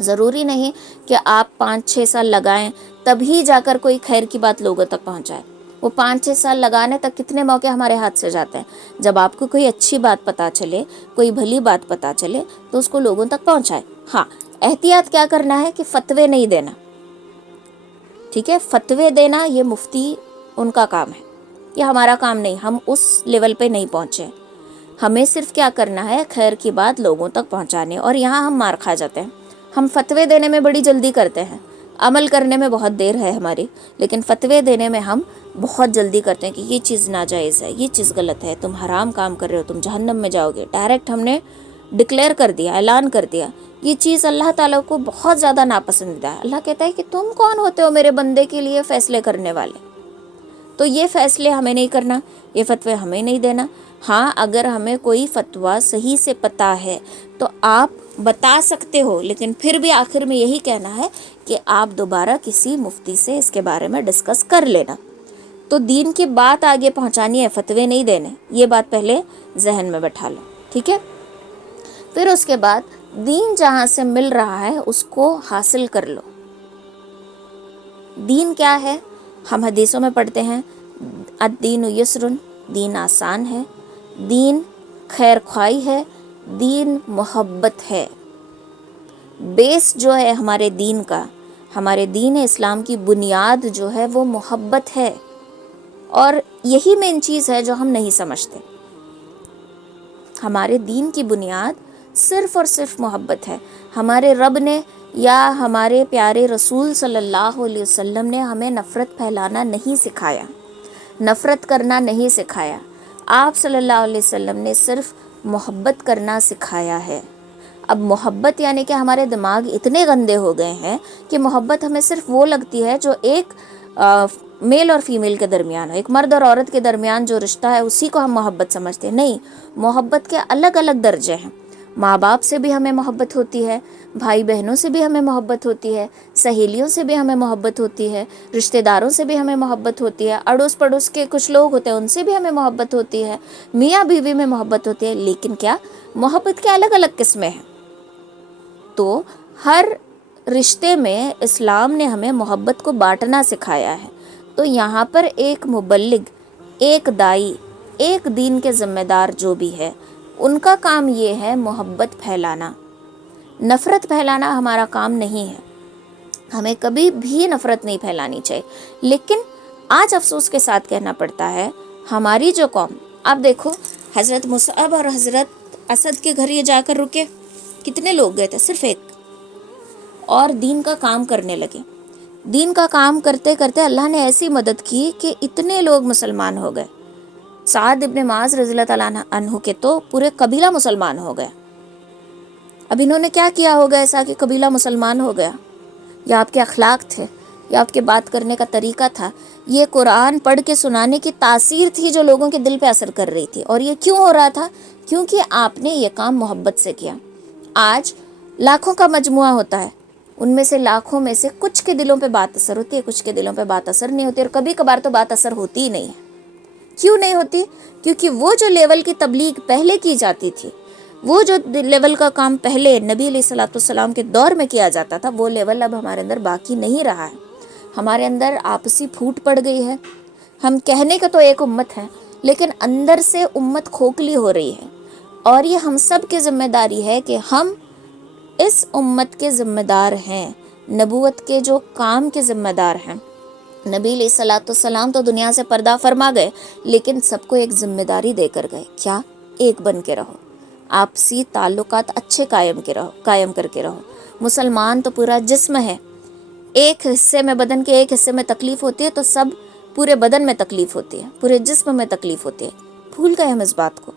ضروری نہیں کہ آپ 5-6 سال لگائیں تبھی جا کر کوئی خیر کی بات لوگوں تک پہنچائے۔ وہ 5-6 سال لگانے تک کتنے موقع ہمارے ہاتھ سے جاتے ہیں۔ جب آپ کو کوئی اچھی بات پتہ چلے، کوئی بھلی بات پتہ چلے تو اس کو لوگوں تک پہنچائے۔ ہاں، احتیاط کیا کرنا ہے کہ فتوے نہیں دینا، ٹھیک ہے؟ فتوے دینا یہ مفتی ان کا کام ہے، یہ ہمارا کام نہیں، ہم اس لیول پہ نہیں پہنچے۔ ہمیں صرف کیا کرنا ہے، خیر کی بات لوگوں تک پہنچانے، اور یہاں ہم مار کھا جاتے ہیں۔ ہم فتوے دینے میں بڑی جلدی کرتے ہیں، عمل کرنے میں بہت دیر ہے ہماری، لیکن فتوے دینے میں ہم بہت جلدی کرتے ہیں کہ یہ چیز ناجائز ہے، یہ چیز غلط ہے، تم حرام کام کر رہے ہو، تم جہنم میں جاؤ گے۔ ڈائریکٹ ہم نے ڈکلیئر کر دیا، اعلان کر دیا۔ یہ چیز اللہ تعالیٰ کو بہت زیادہ ناپسندیدہ ہے۔ اللہ کہتا ہے کہ تم کون ہوتے ہو میرے بندے کے لیے فیصلے کرنے والے؟ تو یہ فیصلے ہمیں نہیں کرنا، یہ فتوے ہمیں نہیں دینا۔ ہاں، اگر ہمیں کوئی فتویٰ صحیح سے پتہ ہے تو آپ بتا سکتے ہو، لیکن پھر بھی آخر میں یہی کہنا ہے کہ آپ دوبارہ کسی مفتی سے اس کے بارے میں ڈسکس کر لینا۔ تو دین کی بات آگے پہنچانی ہے، فتوے نہیں دینے، یہ بات پہلے ذہن میں بٹھا لو، ٹھیک ہے؟ پھر اس کے بعد دین جہاں سے مل رہا ہے اس کو حاصل کر لو۔ دین کیا ہے؟ ہم حدیثوں میں پڑھتے ہیں الدین یسر، دین آسان ہے، دین خیر خواہی ہے، دین محبت ہے۔ بیس جو ہے ہمارے دین کا، ہمارے دین اسلام کی بنیاد جو ہے وہ محبت ہے، اور یہی مین چیز ہے جو ہم نہیں سمجھتے۔ ہمارے دین کی بنیاد صرف اور صرف محبت ہے۔ ہمارے رب نے یا ہمارے پیارے رسول صلی اللہ علیہ وسلم نے ہمیں نفرت پھیلانا نہیں سکھایا، نفرت کرنا نہیں سکھایا۔ آپ صلی اللہ علیہ وسلم نے صرف محبت کرنا سکھایا ہے۔ اب محبت یعنی کہ ہمارے دماغ اتنے گندے ہو گئے ہیں کہ محبت ہمیں صرف وہ لگتی ہے جو ایک میل اور فیمیل کے درمیان ہے، ایک مرد اور عورت کے درمیان جو رشتہ ہے اسی کو ہم محبت سمجھتے ہیں۔ نہیں، محبت کے الگ الگ درجے ہیں۔ ماں باپ سے بھی ہمیں محبت ہوتی ہے، بھائی بہنوں سے بھی ہمیں محبت ہوتی ہے، سہیلیوں سے بھی ہمیں محبت ہوتی ہے، رشتہ داروں سے بھی ہمیں محبت ہوتی ہے، اڑوس پڑوس کے کچھ لوگ ہوتے ہیں ان سے بھی ہمیں محبت ہوتی ہے، میاں بیوی میں محبت ہوتی ہے۔ لیکن کیا محبت کے الگ الگ قسمیں ہیں؟ تو ہر رشتے میں اسلام نے ہمیں محبت کو بانٹنا سکھایا ہے۔ تو یہاں پر ایک مبلغ، ایک دائی، ایک دین کے ذمہ دار جو بھی ہے، ان کا کام یہ ہے محبت پھیلانا، نفرت پھیلانا ہمارا کام نہیں ہے۔ ہمیں کبھی بھی نفرت نہیں پھیلانی چاہیے۔ لیکن آج افسوس کے ساتھ کہنا پڑتا ہے، ہماری جو قوم، اب دیکھو حضرت مصعب اور حضرت اسد کے گھر یہ جا کر رکے، کتنے لوگ گئے تھے؟ صرف ایک، اور دین کا کام کرنے لگے۔ دین کا کام کرتے کرتے اللہ نے ایسی مدد کی کہ اتنے لوگ مسلمان ہو گئے۔ سعد ابن معاذ رضی اللہ تعالیٰ عنہ کے تو پورے قبیلہ مسلمان ہو گئے۔ اب انہوں نے کیا کیا ہوگا ایسا کہ قبیلہ مسلمان ہو گیا؟ یا آپ کے اخلاق تھے، یا آپ کے بات کرنے کا طریقہ تھا، یہ قرآن پڑھ کے سنانے کی تاثیر تھی جو لوگوں کے دل پہ اثر کر رہی تھی۔ اور یہ کیوں ہو رہا تھا؟ کیونکہ آپ نے یہ کام محبت سے کیا۔ آج لاکھوں کا مجموعہ ہوتا ہے، ان میں سے لاکھوں میں سے کچھ کے دلوں پہ بات اثر ہوتی ہے، کچھ کے دلوں پہ بات اثر نہیں ہوتی، اور کبھی کبھار تو بات اثر ہوتی ہی نہیں ہے۔ کیوں نہیں ہوتی؟ کیونکہ وہ جو لیول کی تبلیغ پہلے کی جاتی تھی، وہ جو لیول کا کام پہلے نبی علیہ الصلوۃ والسلام کے دور میں کیا جاتا تھا، وہ لیول اب ہمارے اندر باقی نہیں رہا ہے۔ ہمارے اندر آپسی پھوٹ پڑ گئی ہے۔ ہم کہنے کا تو ایک امت ہے، لیکن اندر سے امت کھوکھلی ہو رہی ہے۔ اور یہ ہم سب کی ذمہ داری ہے کہ ہم اس امت کے ذمہ دار ہیں، نبوت کے جو کام کے ذمہ دار ہیں۔ نبی علیہ الصلوۃ والسلام تو دنیا سے پردہ فرما گئے، لیکن سب کو ایک ذمہ داری دے کر گئے، کیا؟ ایک بن کے رہو، آپسی تعلقات اچھے قائم کر کے رہو۔ مسلمان تو پورا جسم ہے، ایک حصے میں، بدن کے ایک حصے میں تکلیف ہوتی ہے تو سب پورے بدن میں تکلیف ہوتی ہے، پورے جسم میں تکلیف ہوتی ہے۔ بھول گئے ہم اس بات کو۔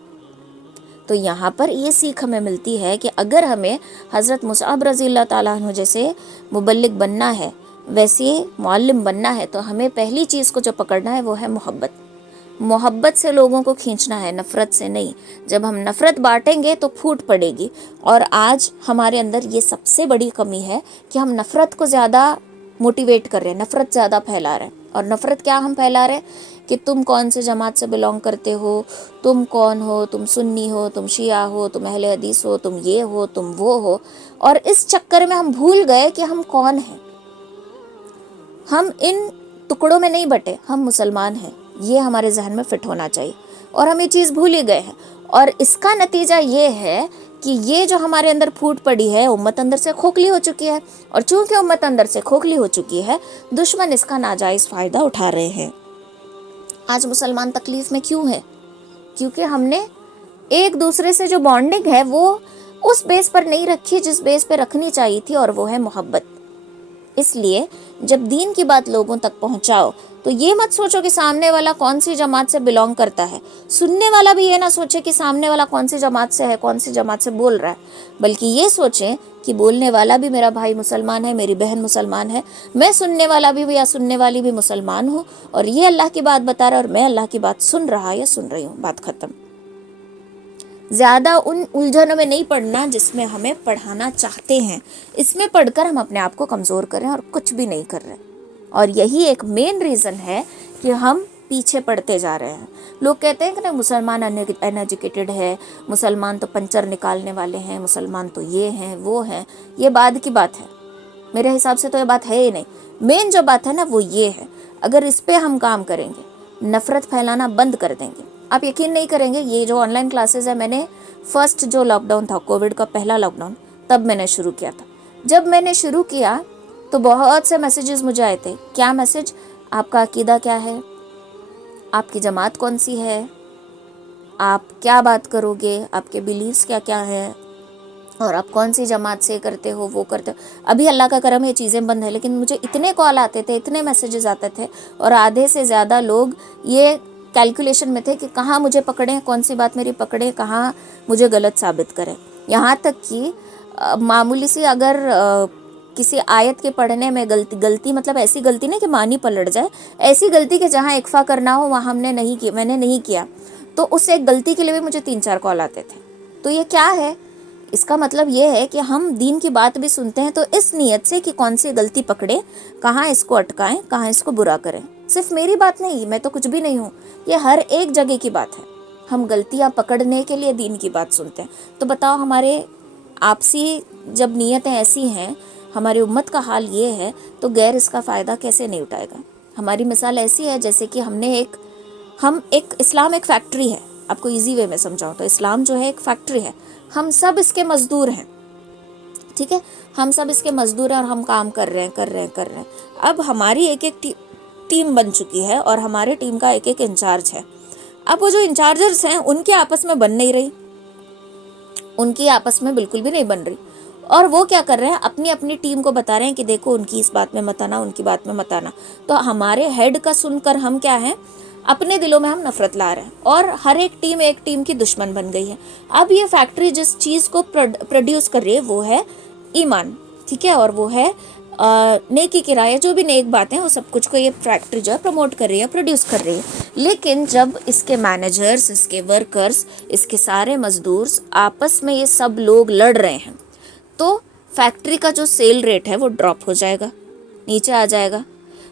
تو یہاں پر یہ سیکھ ہمیں ملتی ہے کہ اگر ہمیں حضرت مصعب رضی اللہ تعالیٰ عنہ جیسے مبلغ بننا ہے، ویسے معلم بننا ہے، تو ہمیں پہلی چیز کو جو پکڑنا ہے وہ ہے محبت۔ محبت سے لوگوں کو کھینچنا ہے، نفرت سے نہیں۔ جب ہم نفرت بانٹیں گے تو پھوٹ پڑے گی، اور آج ہمارے اندر یہ سب سے بڑی کمی ہے کہ ہم نفرت کو زیادہ موٹیویٹ کر رہے ہیں، نفرت زیادہ پھیلا رہے ہیں۔ اور نفرت کیا ہم پھیلا رہے ہیں کہ تم کون سے جماعت سے بلونگ کرتے ہو، تم کون ہو، تم سنی ہو، تم شیعہ ہو، تم اہل حدیث ہو، تم یہ ہو، تم وہ ہو۔ اور اس چکر میں ہم بھول گئے کہ ہم کون ہیں۔ ہم ان ٹکڑوں میں نہیں بٹے، ہم مسلمان ہیں، یہ ہمارے ذہن میں فٹ ہونا چاہیے، اور ہم یہ چیز بھول ہی گئے ہیں۔ اور اس کا نتیجہ یہ ہے کہ یہ جو ہمارے اندر پھوٹ پڑی ہے، امت اندر سے کھوکھلی ہو چکی ہے، اور چونکہ امت اندر سے کھوکھلی ہو چکی ہے، دشمن اس کا ناجائز فائدہ اٹھا رہے ہیں۔ آج مسلمان تکلیف میں کیوں ہے؟ کیونکہ ہم نے ایک دوسرے سے جو بانڈنگ ہے وہ اس بیس پر نہیں رکھی جس بیس پہ رکھنی چاہیے تھی، اور وہ ہے محبت۔ اس لیے جب دین کی بات لوگوں تک پہنچاؤ تو یہ مت سوچو کہ سامنے والا کون سی جماعت سے بلونگ کرتا ہے، سننے والا بھی یہ نہ سوچے کہ سامنے والا کون سی جماعت سے ہے، کون سی جماعت سے بول رہا ہے، بلکہ یہ سوچیں کہ بولنے والا بھی میرا بھائی مسلمان ہے، میری بہن مسلمان ہے، میں سننے والا بھی یا سننے والی بھی مسلمان ہوں، اور یہ اللہ کی بات بتا رہا ہے اور میں اللہ کی بات سن رہا یا سن رہی ہوں، بات ختم۔ زیادہ ان الجھنوں میں نہیں پڑھنا جس میں ہمیں پڑھانا چاہتے ہیں، اس میں پڑھ کر ہم اپنے آپ کو کمزور کر رہے ہیں اور کچھ بھی نہیں کر رہے۔ اور یہی ایک مین ریزن ہے کہ ہم پیچھے پڑتے جا رہے ہیں۔ لوگ کہتے ہیں کہ نہیں مسلمان ان ایجوکیٹڈ ہے، مسلمان تو پنچر نکالنے والے ہیں، مسلمان تو یہ ہیں وہ ہیں۔ یہ بعد کی بات ہے، میرے حساب سے تو یہ بات ہے ہی نہیں۔ مین جو بات ہے نا وہ یہ ہے، اگر اس پہ ہم کام کریں گے، نفرت پھیلانا بند کر دیں گے۔ آپ یقین نہیں کریں گے، یہ جو آن لائن کلاسز ہے، میں نے فرسٹ جو لاک ڈاؤن تھا، کووڈ کا پہلا لاک ڈاؤن، تب میں نے شروع کیا تھا۔ جب میں نے شروع کیا تو بہت سے میسیجز مجھے آئے تھے۔ کیا میسیج؟ آپ کا عقیدہ کیا ہے، آپ کی جماعت کون سی ہے، آپ کیا بات کرو گے، آپ کے بیلیفز کیا کیا ہیں، اور آپ کون سی جماعت سے کرتے ہو، وہ کرتے ہو۔ ابھی اللہ کا کرم یہ چیزیں بند ہیں، لیکن مجھے اتنے کال آتے تھے، اتنے میسیجز آتے تھے، اور آدھے سے زیادہ لوگ یہ کیلکولیشن میں تھے کہ کہاں مجھے پکڑیں، کون سی بات میری پکڑیں، کہاں مجھے غلط ثابت کریں۔ یہاں تک کہ معمولی سی اگر کسی آیت کے پڑھنے میں غلطی مطلب ایسی غلطی نہیں کہ معنی پلٹ جائے، ایسی غلطی کہ جہاں اکفا کرنا ہو وہاں میں نے نہیں کیا، تو اس ایک غلطی کے لیے بھی مجھے 3-4 کال آتے تھے۔ تو یہ کیا ہے؟ اس کا مطلب یہ ہے کہ ہم دین کی بات بھی سنتے ہیں تو اس نیت سے کہ کون سی غلطی پکڑے، کہاں اس کو اٹکائیں، کہاں اس کو برا کریں۔ صرف میری بات نہیں، میں تو کچھ بھی نہیں ہوں، یہ ہر ایک جگہ کی بات ہے۔ ہم غلطیاں پکڑنے کے لیے دین کی بات سنتے ہیں۔ تو بتاؤ، ہمارے آپسی جب نیتیں ایسی ہیں، ہماری امت کا حال یہ ہے، تو غیر اس کا فائدہ کیسے نہیں اٹھائے گا؟ ہماری مثال ایسی ہے جیسے کہ اسلام ایک فیکٹری ہے۔ آپ کو ایزی وے میں سمجھاؤں تو اسلام جو ہے ایک فیکٹری ہے، ہم سب اس کے مزدور ہیں، ٹھیک ہے؟ ہم سب اس کے مزدور ہیں اور ہم کام کر رہے ہیں۔ اب ہماری ایک ٹیم بن چکی ہے اور ہمارے ٹیم کا ایک انچارج ہے۔ اب وہ جو انچارجرز ہیں ان کے آپس میں بن نہیں رہی، ان کی آپس میں بالکل بھی نہیں بن رہی، اور وہ کیا کر رہے ہیں، اپنی اپنی ٹیم کو بتا رہے ہیں کہ دیکھو ان کی اس بات میں مت آنا، ان کی بات میں مت آنا۔ تو ہمارے ہیڈ کا سن کر ہم کیا ہیں، اپنے دلوں میں ہم نفرت لا رہے ہیں، اور ہر ایک ٹیم کی دشمن بن گئی ہے۔ اب یہ فیکٹری جس چیز کو پروڈیوس کر رہی ہے وہ ہے ایمان، ٹھیک ہے، اور وہ ہے نیکی کی راہ، جو بھی نیک باتیں وہ سب کچھ کو یہ فیکٹری جو ہے پروموٹ کر رہی ہے، پروڈیوس کر رہی ہے۔ لیکن جب اس کے مینیجرز، اس کے ورکرز، اس کے سارے مزدور آپس میں یہ سب لوگ لڑ رہے ہیں، تو فیکٹری کا جو سیل ریٹ ہے وہ ڈراپ ہو جائے گا، نیچے آ جائے گا،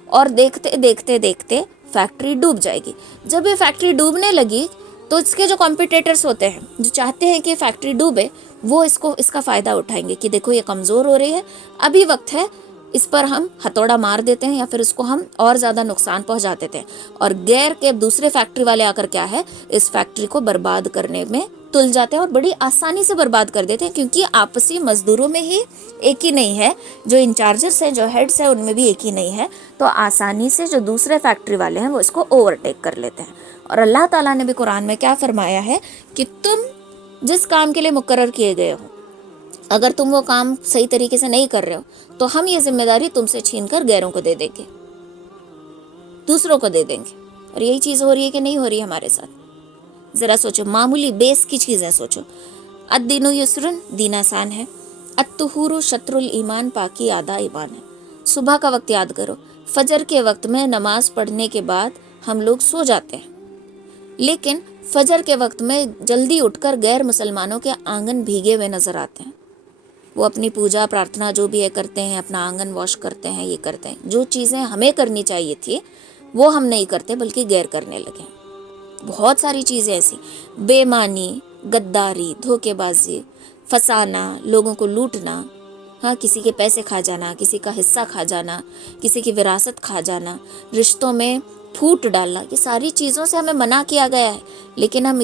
اور دیکھتے فیکٹری ڈوب جائے گی۔ جب یہ فیکٹری ڈوبنے لگی تو اس کے جو کمپیٹیٹرز ہوتے ہیں، جو چاہتے ہیں کہ فیکٹری ڈوبے، وہ اس کا فائدہ اٹھائیں گے کہ دیکھو یہ کمزور ہو رہی ہے، ابھی وقت ہے، اس پر ہم ہتھوڑا مار دیتے ہیں یا پھر اس کو ہم اور زیادہ نقصان پہنچا دیتے ہیں، اور غیر کے دوسرے فیکٹری والے آ کر کیا ہے، اس فیکٹری کو برباد کرنے میں تل جاتے ہیں اور بڑی آسانی سے برباد کر دیتے ہیں، کیونکہ آپسی مزدوروں میں ہی ایک ہی نہیں ہے، جو انچارجز ہیں، جو ہیڈس ہیں، ان میں بھی ایک ہی نہیں ہے، تو آسانی سے جو دوسرے فیکٹری والے ہیں وہ اس کو اوورٹیک کر لیتے ہیں۔ اور اللہ تعالیٰ نے بھی قرآن میں کیا فرمایا ہے کہ تم جس کام کے لیے مقرر کیے گئے ہو، اگر تم وہ کام صحیح طریقے سے نہیں کر رہے ہو تو ہم یہ ذمہ داری تم سے چھین کر غیروں کو دے دیں گے، دوسروں کو دے دیں گے۔ اور یہی چیز ہو رہی ہے کہ نہیں ہو رہی ہے ہمارے ساتھ؟ ذرا سوچو، معمولی بیس کی چیزیں سوچو۔ الدین یسرن، دین آسان ہے۔ الطہور شطر الایمان، پاکی آدھا ایمان ہے۔ صبح کا وقت یاد کرو، فجر کے وقت میں نماز پڑھنے کے بعد ہم لوگ سو جاتے ہیں، لیکن فجر کے وقت میں جلدی اٹھ کر غیر مسلمانوں کے آنگن بھیگے ہوئے نظر آتے ہیں۔ وہ اپنی پوجا پرارتھنا جو بھی ہے کرتے ہیں، اپنا آنگن واش کرتے ہیں، یہ کرتے ہیں۔ جو چیزیں ہمیں کرنی چاہیے تھی وہ ہم نہیں کرتے بلکہ غیر کرنے لگے۔ بہت ساری چیزیں ایسی، بے معنی، غداری، دھوکے بازی، فسانا، لوگوں کو لوٹنا، ہاں، کسی کے پیسے کھا جانا، کسی کا حصہ کھا جانا، کسی کی وراثت کھا جانا، رشتوں میں پھوٹ ڈالنا، یہ ساری چیزوں سے ہمیں منع کیا گیا ہے، لیکن ہم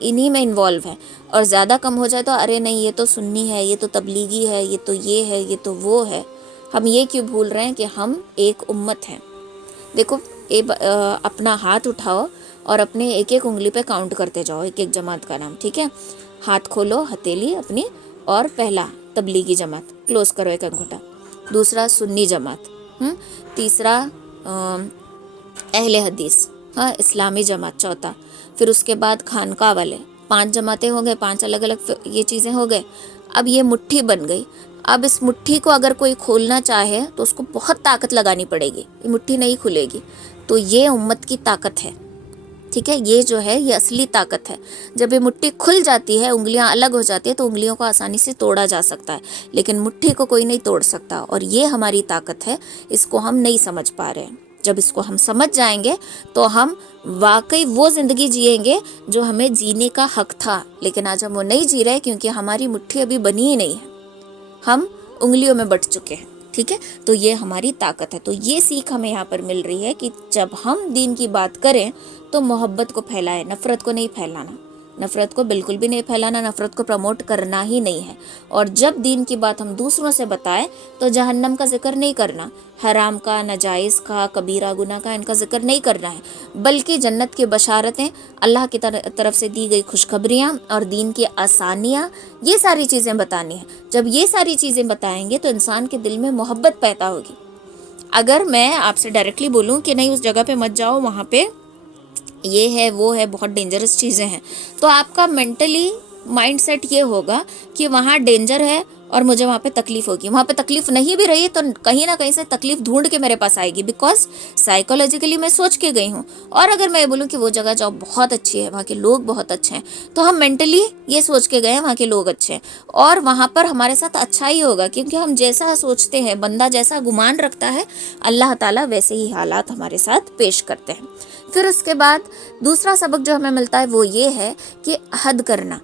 انہی میں انوالو ہیں۔ اور زیادہ کم ہو جائے تو ارے نہیں، یہ تو سنی ہے، یہ تو تبلیغی ہے، یہ تو یہ ہے، یہ تو وہ ہے۔ ہم یہ کیوں بھول رہے ہیں کہ ہم ایک امت ہیں؟ دیکھو، اپنا ہاتھ اٹھاؤ اور اپنے ایک ایک انگلی پہ کاؤنٹ کرتے جاؤ ایک ایک جماعت کا نام، ٹھیک ہے؟ ہاتھ کھولو، ہتھیلی اپنی، اور پہلا تبلیغی جماعت، کلوز کرو ایک انگوٹھا، دوسرا سنی جماعت، تیسرا اہل حدیث، ہاں، اسلامی جماعت، چوتھا، پھر اس کے بعد خانقاہ والے، 5 جماعتیں ہو گئے، 5 الگ الگ یہ چیزیں ہو گئے۔ اب یہ مٹھی بن گئی۔ اب اس مٹھی کو اگر کوئی کھولنا چاہے تو اس کو بہت طاقت لگانی پڑے گی، یہ مٹھی نہیں کھلے گی۔ تو یہ امت کی طاقت ہے، ٹھیک ہے؟ یہ جو ہے یہ اصلی طاقت ہے۔ جب یہ مٹھی کھل جاتی ہے، انگلیاں الگ ہو جاتی ہے، تو انگلیوں کو آسانی سے توڑا جا سکتا ہے، لیکن مٹھی کو کوئی نہیں توڑ سکتا۔ اور یہ ہماری طاقت ہے، اس کو ہم نہیں سمجھ پا رہے ہیں۔ جب اس کو ہم سمجھ جائیں گے تو ہم واقعی وہ زندگی جئیں گے جو ہمیں جینے کا حق تھا، لیکن آج ہم وہ نہیں جی رہے کیونکہ ہماری مٹھی ابھی بنی ہی نہیں ہے، ہم انگلیوں میں بٹ چکے ہیں، ٹھیک ہے؟ تو یہ ہماری طاقت ہے۔ تو یہ سیکھ ہمیں یہاں پر مل رہی ہے کہ جب ہم دین کی بات کریں تو محبت کو پھیلائیں، نفرت کو نہیں پھیلانا، نفرت کو بالکل بھی نہیں پھیلانا، نفرت کو پروموٹ کرنا ہی نہیں ہے۔ اور جب دین کی بات ہم دوسروں سے بتائیں تو جہنم کا ذکر نہیں کرنا، حرام کا، ناجائز کا، کبیرہ گناہ کا، ان کا ذکر نہیں کرنا ہے، بلکہ جنت کی بشارتیں، اللہ کی طرف سے دی گئی خوشخبریاں اور دین کی آسانیاں، یہ ساری چیزیں بتانی ہیں۔ جب یہ ساری چیزیں بتائیں گے تو انسان کے دل میں محبت پیدا ہوگی۔ اگر میں آپ سے ڈائریکٹلی بولوں کہ نہیں اس جگہ پہ مت جاؤ، وہاں پہ یہ ہے وہ ہے، بہت ڈینجرس چیزیں ہیں، تو آپ کا مینٹلی مائنڈ سیٹ یہ ہوگا کہ وہاں ڈینجر ہے اور مجھے وہاں پہ تکلیف ہوگی۔ وہاں پہ تکلیف نہیں بھی رہی تو کہیں نہ کہیں سے تکلیف ڈھونڈ کے میرے پاس آئے گی، بیکاز سائیکولوجیکلی میں سوچ کے گئی ہوں۔ اور اگر میں بولوں کہ وہ جگہ جاؤ بہت اچھی ہے، وہاں کے لوگ بہت اچھے ہیں، تو ہم مینٹلی یہ سوچ کے گئے ہیں وہاں کے لوگ اچھے ہیں، اور وہاں پر ہمارے ساتھ اچھا ہی ہوگا، کیونکہ ہم جیسا سوچتے ہیں، بندہ جیسا گمان رکھتا ہے، اللہ تعالیٰ ویسے ہی حالات ہمارے ساتھ پیش کرتے ہیں۔ پھر اس کے بعد دوسرا سبق جو ہمیں ملتا ہے وہ یہ ہے کہ عہد کرنا۔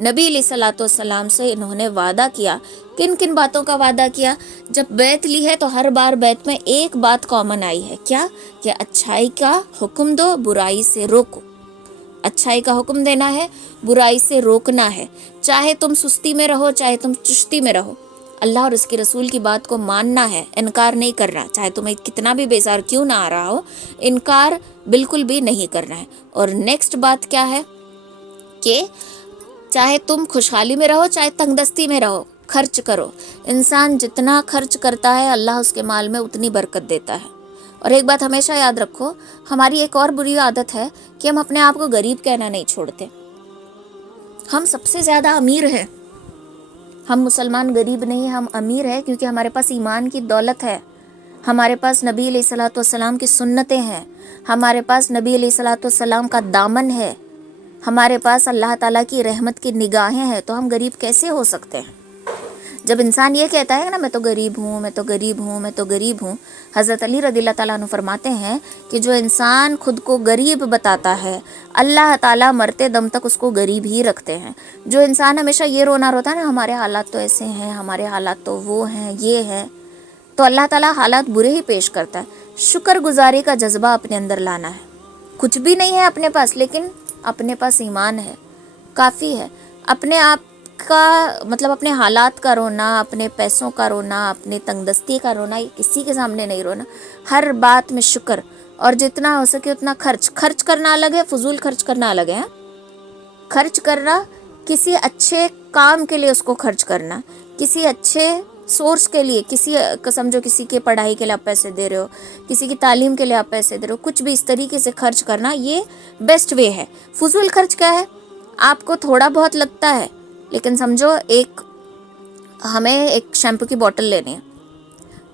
نبی علیہ الصلوۃ والسلام سے انہوں نے وعدہ کیا۔ کن کن باتوں کا وعدہ کیا؟ جب بیعت لی ہے تو ہر بار بیعت میں ایک بات کامن آئی ہے، کیا؟ کہ اچھائی کا حکم دو، برائی سے روکو۔ اچھائی کا حکم دینا ہے، برائی سے روکنا ہے، چاہے تم سستی میں رہو، چاہے تم چستی میں رہو۔ اللہ اور اس کے رسول کی بات کو ماننا ہے، انکار نہیں کرنا، چاہے تمہیں کتنا بھی بیزار کیوں نہ آ رہا ہو، انکار بالکل بھی نہیں کرنا ہے۔ اور نیکسٹ بات کیا ہے کہ چاہے تم خوشحالی میں رہو، چاہے تنگ دستی میں رہو، خرچ کرو۔ انسان جتنا خرچ کرتا ہے اللہ اس کے مال میں اتنی برکت دیتا ہے۔ اور ایک بات ہمیشہ یاد رکھو، ہماری ایک اور بری عادت ہے کہ ہم اپنے آپ کو غریب کہنا نہیں چھوڑتے۔ ہم سب سے زیادہ امیر ہیں، ہم مسلمان غریب نہیں، ہم امیر ہیں، کیونکہ ہمارے پاس ایمان کی دولت ہے، ہمارے پاس نبی علیہ الصلوۃ والسلام کی سنتیں ہیں، ہمارے پاس نبی علیہ الصلوۃ والسلام کا دامن ہے، ہمارے پاس اللہ تعالیٰ کی رحمت کی نگاہیں ہیں، تو ہم غریب کیسے ہو سکتے ہیں؟ جب انسان یہ کہتا ہے نا میں تو غریب ہوں، میں تو غریب ہوں، میں تو غریب ہوں، حضرت علی رضی اللہ تعالیٰ عنہ فرماتے ہیں کہ جو انسان خود کو غریب بتاتا ہے اللہ تعالیٰ مرتے دم تک اس کو غریب ہی رکھتے ہیں۔ جو انسان ہمیشہ یہ رونا روتا ہے نا ہمارے حالات تو ایسے ہیں، ہمارے حالات تو وہ ہیں، یہ ہے، تو اللہ تعالیٰ حالات برے ہی پیش کرتا ہے۔ شکر گزاری کا جذبہ اپنے اندر لانا ہے۔ کچھ بھی نہیں ہے اپنے پاس، لیکن اپنے پاس ایمان ہے، کافی ہے. اپنے آپ کا مطلب اپنے حالات کا رونا، اپنے پیسوں کا رونا، اپنی تنگ دستی کا رونا، یہ کسی کے سامنے نہیں رونا. ہر بات میں شکر، اور جتنا ہو سکے اتنا خرچ کرنا الگ ہے، فضول خرچ کرنا الگ ہے. خرچ کرنا کسی اچھے کام کے لیے، اس کو خرچ کرنا کسی اچھے سورس کے لیے، کسی سمجھو کسی کے پڑھائی کے لیے آپ پیسے دے رہے ہو، کسی کی تعلیم کے لیے آپ پیسے دے رہے ہو، کچھ بھی اس طریقے سے خرچ کرنا، یہ بیسٹ وے ہے. فضول خرچ کیا ہے؟ آپ کو تھوڑا بہت لگتا ہے، لیکن سمجھو ہمیں ایک شیمپو کی بوٹل لینی ہے،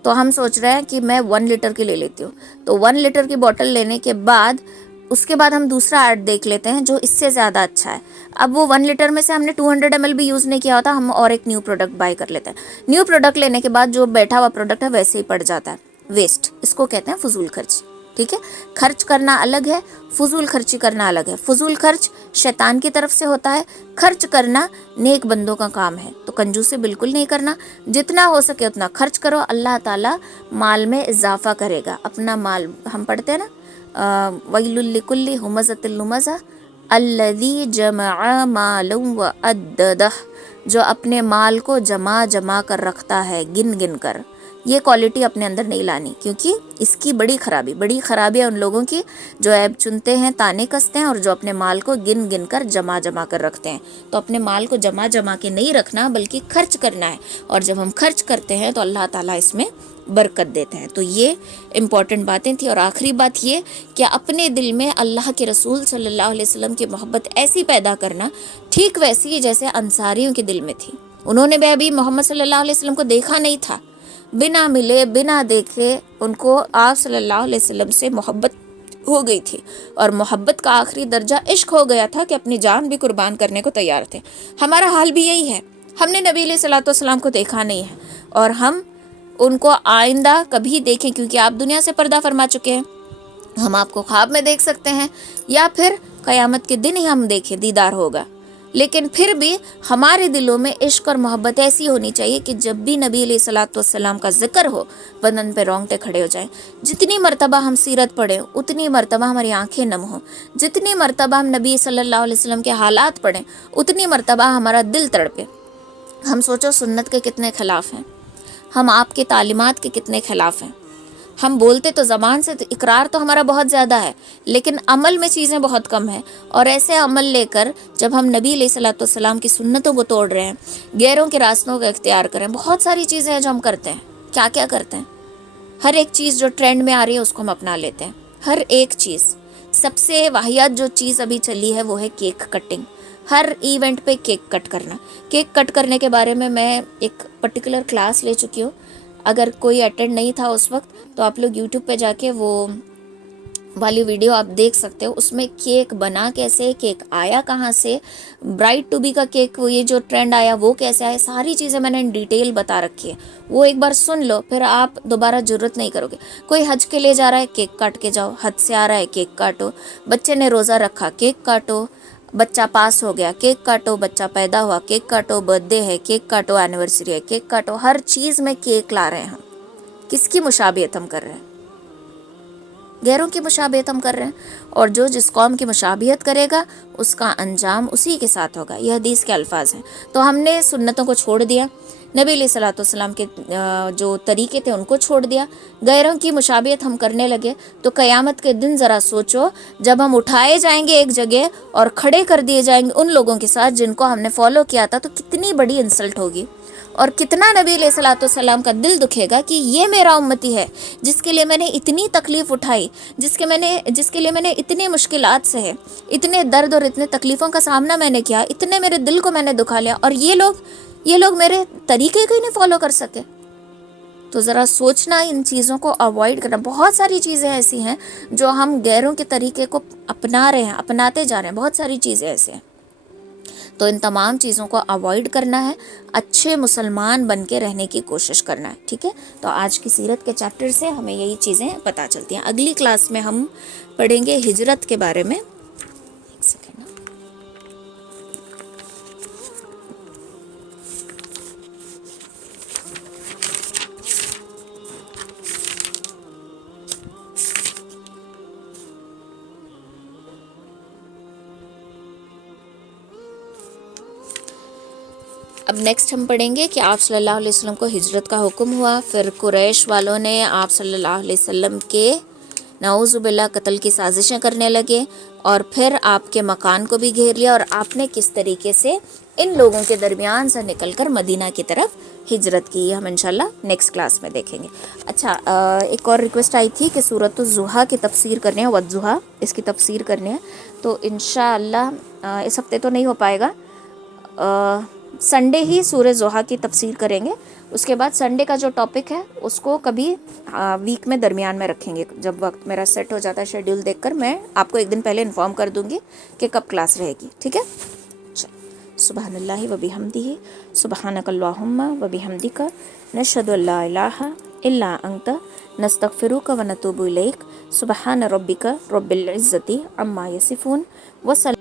تو ہم سوچ رہے ہیں کہ میں 1 لیٹر کی لے لیتی ہوں. تو 1 لیٹر کی بوٹل لینے کے بعد اس کے بعد ہم دوسرا ایڈ دیکھ لیتے ہیں جو اس سے زیادہ اچھا ہے. اب وہ 1 لیٹر میں سے ہم نے 200 ml بھی یوز نہیں کیا ہوتا، ہم اور ایک نیو پروڈکٹ بائی کر لیتے ہیں. نیو پروڈکٹ لینے کے بعد جو بیٹھا ہوا پروڈکٹ ہے ویسے ہی پڑ جاتا ہے، ویسٹ. اس کو کہتے ہیں فضول خرچ. ٹھیک ہے، خرچ کرنا الگ ہے، فضول خرچی کرنا الگ ہے. فضول خرچ شیطان کی طرف سے ہوتا ہے، خرچ کرنا نیک بندوں کا کام ہے. تو کنجوسی بالکل نہیں کرنا، جتنا ہو سکے اتنا خرچ کرو، اللہ تعالیٰ مال میں اضافہ کرے گا. اپنا مال ہم پڑھتے ہیں نا، وَيْلٌ لِكُلِّ هُمَزَةٍ لُمَزَةٍ الَّذِي جَمَعَ مَالًا وَعَدَّدَهُ، جو اپنے مال کو جمع کر رکھتا ہے، گن گن کر. یہ کوالٹی اپنے اندر نہیں لانی، کیونکہ اس کی بڑی خرابی ہے ان لوگوں کی جو عیب چنتے ہیں، تانے کستے ہیں، اور جو اپنے مال کو گن گن کر جمع کر رکھتے ہیں. تو اپنے مال کو جمع کے نہیں رکھنا، بلکہ خرچ کرنا ہے. اور جب ہم خرچ کرتے ہیں تو اللہ تعالیٰ اس میں برکت دیتے ہیں. تو یہ امپورٹنٹ باتیں تھیں. اور آخری بات یہ کہ اپنے دل میں اللہ کے رسول صلی اللہ علیہ وسلم کی محبت ایسی پیدا کرنا، ٹھیک ویسی جیسے انصاریوں کے دل میں تھی. انہوں نے بھی ابھی محمد صلی اللہ علیہ وسلم کو دیکھا نہیں تھا، بنا ملے بنا دیکھے ان کو آپ صلی اللہ علیہ وسلم سے محبت ہو گئی تھی. اور محبت کا آخری درجہ عشق ہو گیا تھا کہ اپنی جان بھی قربان کرنے کو تیار تھے. ہمارا حال بھی یہی ہے. ہم نے نبی علیہ الصلوۃ والسلام کو دیکھا نہیں ہے، اور ہم ان کو آئندہ کبھی دیکھیں، کیونکہ آپ دنیا سے پردہ فرما چکے ہیں. ہم آپ کو خواب میں دیکھ سکتے ہیں، یا پھر قیامت کے دن ہی ہم دیکھیں، دیدار ہوگا. لیکن پھر بھی ہمارے دلوں میں عشق اور محبت ایسی ہونی چاہیے کہ جب بھی نبی علیہ الصلوۃ والسلام کا ذکر ہو، بدن پہ رونگٹے کھڑے ہو جائیں. جتنی مرتبہ ہم سیرت پڑھیں اتنی مرتبہ ہماری آنکھیں نم ہوں، جتنی مرتبہ ہم نبی صلی اللہ علیہ وسلم کے حالات پڑھیں اتنی مرتبہ ہمارا دل تڑپے. ہم سوچو سنت کے کتنے خلاف ہیں، ہم آپ کے تعلیمات کے کتنے خلاف ہیں. ہم بولتے تو زبان سے اقرار تو ہمارا بہت زیادہ ہے، لیکن عمل میں چیزیں بہت کم ہیں. اور ایسے عمل لے کر جب ہم نبی علیہ الصلوۃ والسلام کی سنتوں کو توڑ رہے ہیں، غیروں کے راستوں کا اختیار کریں. بہت ساری چیزیں ہیں جو ہم کرتے ہیں. کیا کرتے ہیں؟ ہر ایک چیز جو ٹرینڈ میں آ رہی ہے اس کو ہم اپنا لیتے ہیں. ہر ایک چیز. سب سے واحد جو چیز ابھی چلی ہے وہ ہے کیک کٹنگ. ہر ایونٹ پہ کیک کٹ کرنا. کیک کٹ کرنے کے بارے میں ایک پرٹیکولر کلاس لے چکی ہوں. اگر کوئی اٹینڈ نہیں تھا اس وقت تو آپ لوگ یوٹیوب پہ جا کے وہ والی ویڈیو آپ دیکھ سکتے ہو. اس میں کیک بنا کیسے، کیک آیا کہاں سے، برائڈ ٹو بی کا کیک وہ یہ جو ٹرینڈ آیا وہ کیسے آیا، ساری چیزیں میں نے ڈیٹیل بتا رکھی ہے. وہ ایک بار سن لو، پھر آپ دوبارہ ضرورت نہیں کرو گے. کوئی حج کے لیے جا رہا ہے، کیک کاٹ کے جاؤ. حج سے آ رہا ہے، کیک کاٹو. بچے نے روزہ رکھا، کیک کاٹو. بچہ پاس ہو گیا، کیک کاٹو. بچہ پیدا ہوا، کیک کاٹو. برتھ ڈے ہے، کیک کاٹو. اینیورسری ہے، کیک کاٹو. ہر چیز میں کیک لا رہے ہیں ہم. کس کی مشابہت ہم کر رہے ہیں؟ غیروں کی مشابہت ہم کر رہے ہیں. اور جو جس قوم کی مشابہت کرے گا اس کا انجام اسی کے ساتھ ہوگا. یہ حدیث کے الفاظ ہیں. تو ہم نے سنتوں کو چھوڑ دیا، نبی علیہ الصلوۃ والسلام کے جو طریقے تھے ان کو چھوڑ دیا، غیروں کی مشابہت ہم کرنے لگے. تو قیامت کے دن ذرا سوچو، جب ہم اٹھائے جائیں گے ایک جگہ اور کھڑے کر دیے جائیں گے ان لوگوں کے ساتھ جن کو ہم نے فالو کیا تھا، تو کتنی بڑی انسلٹ ہوگی. اور کتنا نبی علیہ الصلوۃ والسلام کا دل دکھے گا کہ یہ میرا امتی ہے جس کے لیے میں نے اتنی تکلیف اٹھائی، جس کے لیے میں نے اتنی مشکلات سہے، اتنے درد اور اتنے تکلیفوں کا سامنا میں نے کیا، اتنے میرے دل کو میں نے دکھا لیا، اور یہ لوگ میرے طریقے کو ہی نہیں فالو کر سکے. تو ذرا سوچنا، ان چیزوں کو اوائڈ کرنا. بہت ساری چیزیں ایسی ہیں جو ہم غیروں کے طریقے کو اپنا رہے ہیں، اپناتے جا رہے ہیں. بہت ساری چیزیں ایسے ہیں. تو ان تمام چیزوں کو اوائڈ کرنا ہے، اچھے مسلمان بن کے رہنے کی کوشش کرنا ہے. ٹھیک ہے. تو آج کی سیرت کے چیپٹر سے ہمیں یہی چیزیں پتہ چلتی ہیں. اگلی کلاس میں ہم پڑھیں گے ہجرت کے بارے میں. ایک سیکنڈ. اب نیکسٹ ہم پڑھیں گے کہ آپ صلی اللہ علیہ وسلم کو ہجرت کا حکم ہوا، پھر قریش والوں نے آپ صلی اللہ علیہ وسلم کے نعوذ باللہ قتل کی سازشیں کرنے لگے، اور پھر آپ کے مکان کو بھی گھیر لیا، اور آپ نے کس طریقے سے ان لوگوں کے درمیان سے نکل کر مدینہ کی طرف ہجرت کی، ہم انشاءاللہ نیکسٹ کلاس میں دیکھیں گے۔ اچھا، ایک اور ریکویسٹ آئی تھی کہ سورۃ الضحیٰ کی تفسیر کرنے ہے، والضحیٰ اس کی تفسیر کرنے ہے، تو انشاءاللہ اس ہفتے تو نہیں ہو پائے گا، سنڈے ہی سورہ ضحیٰ کی تفسیر کریں گے۔ اس کے بعد سنڈے کا جو ٹاپک ہے اس کو کبھی ویک میں درمیان میں رکھیں گے، جب وقت میرا سیٹ ہو جاتا ہے شیڈیول دیکھ کر میں آپ کو ایک دن پہلے انفارم کر دوں گی کہ کب کلاس رہے گی، ٹھیک ہے؟ سبحان اللہ و بحمدہ، سبحانک اللہم و بحمدک، نشہد ان لا الہ الا انت، نستغفرک و نتوب الیک، سبحان ربک رب العزۃ عما یصفون، وسلام۔